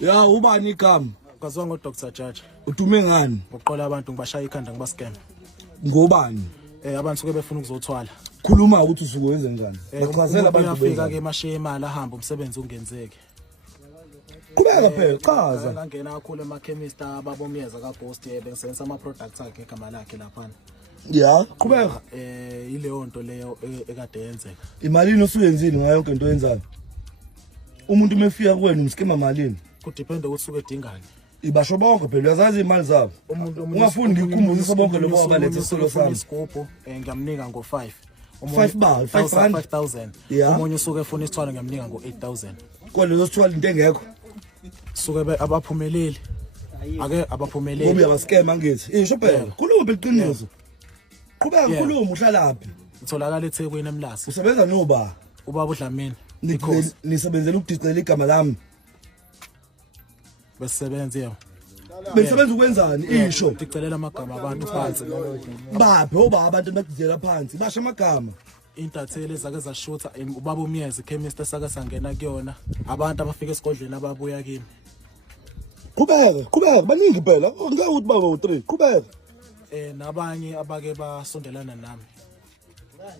Ya ubani igama? Kwaziwa ngo-Dr. Judge. Udume ngani? Ngokuqola abantu ngibashaya ikhanda ngibascam. Ngobani? Abantu suke befuna ukuzothwala. Khuluma ukuthi usuke wenze njani. Bachazela abantu bafika ke emashiya imali ahamba umsebenzi ungenzeke. Qhubeka phela chaza. Ngangena kakhulu emakhemist ababomyeza kaGhost bengisebenzisa ama products akhe igama lakhe laphana. Ya, qhubeka. Ileyo nto leyo ekade yenzeka. Imalini osuyenzile ngayo yonke into oyenzayo? Umuntu mefika kuwena umskema malini? Kudepende ukuthi usuke edingani. Ibasho bonke phela uyazazi imali zabo. Ungafuni ngikukhumbuzisa bonke lokho abalethe isolo sami. Isigubhu ngiyamnika ngo5. 5 bal, 5,000. Yeah. Umunye usuke efuna isithwalo ngiyamnika ngo8,000. Kodwa sithwala into engekho. Suke abaphumeleli. Ake abaphumeleli. Ngoba uyabaskema ngithi. Isho phela. Khuluma iqiniso. Qhubeka ngikhuluma uhlalaphi? Utholakala eThekwini eMlasi. Usebenza noba? Ubaba uDlamini. Nisebenzela ukudicela igama lami. Besebenza yebo. Besebenza ukwenzani isho? Dicelela amagama abantu phansi. Baphi oba abantu bakudlela phansi basha amagama. Intatheli ezake zashutha ubaba umyezi chemist esake sangena kuyona. Abantu abafika esigodlweni ababuya kimi. Qhubeka baningi phela. Ngeke ukuthi baba u3. Qhubeka. Nabanye abake basondelana nami.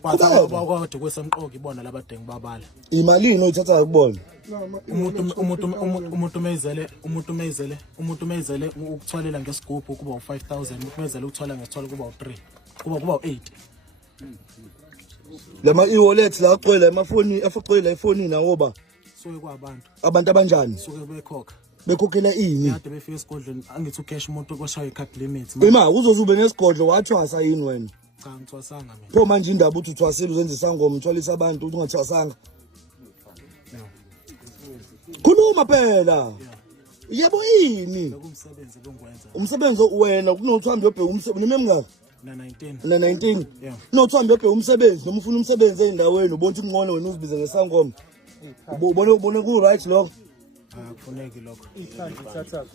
Bathatha bakade kwesemqoki ibona labadengi babala. Imalini oyithatha kubona? Umuntu mezele ukuthwalela ngesigubhu kuba u5,000, umuntu mezele ukuthwala ngesithwalo kuba u3. Kuba u8. Lama e-wallet la aqwela emafoni afaqwela iphone nawoba. Suke kwabantu. Abantu abanjani? Suke bekhokha. Bekhokhela ini? Kade befika esigodlweni angithi ucash umuntu okwashaya icard limit. Ima uzozube ngesigodlo wathwasa yini wena? Cha ngithwasanga mina. Pho manje indaba uthi uthwasile uzenza isangoma uthwalisa abantu uthi ungathwasanga. Khuluma phela. Yebo yini? Lokumsebenzi longwenza. Umsebenzi wena kunothambi yobhe umsebenzi nememngaka? Na 19. Na 19. Yeah. Nothambi yobhe umsebenzi noma ufuna umsebenzi endaweni ubona ukuthi ngcono wena uzibize ngesangoma. Ubona ku right lokho. Akufuneki lokho.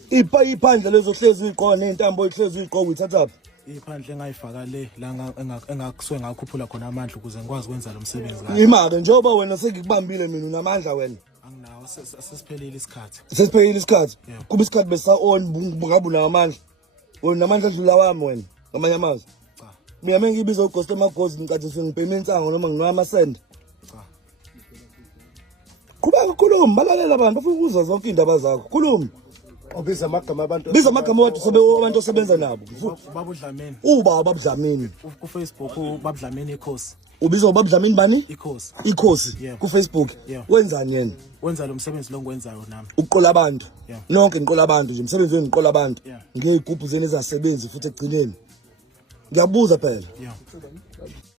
Iphandle lezohlezi iqona nezintambo ihlezi iqoko uyithatha. Iphandle engayifaka le la engakusuke ngakhuphula khona amandla ukuze ngikwazi ukwenza lo msebenzi kahle. Imake njengoba wena sekubambile mina unamandla wena. Anginawo sesiphelile isikhathi. Sesiphelile isikhathi. Kuba isikhathi besa on ngabu namandla. Wena namandla adlula wami wena. Ngamanye amazwi. Cha. Mina mengibiza uGhost emagozi ngicathiswe ngipayment insango noma nginwa amasend. Cha. Kuba ukukhuluma balalela abantu bafuna ukuzwa zonke indaba zakho. Khuluma. Ubiza amagama abantu. Biza amagama wathi abantu osebenza nabo. Ubaba uDlamini. Ubaba uDlamini. Ku Facebook ubaba uDlamini ikhosi. Ubiza ubaba uDlamini bani? Ikhosi. Ikhosi ku Facebook. Wenzani yena? Wenza lo msebenzi lo ngwenzayo nami. Ukuqola abantu. Yeah. Nonke ngiqola abantu nje umsebenzi wengiqola abantu. Yeah. Ngeke igubhu zeni ezasebenzi futhi egcineni. Ngiyabuza phela. Yeah.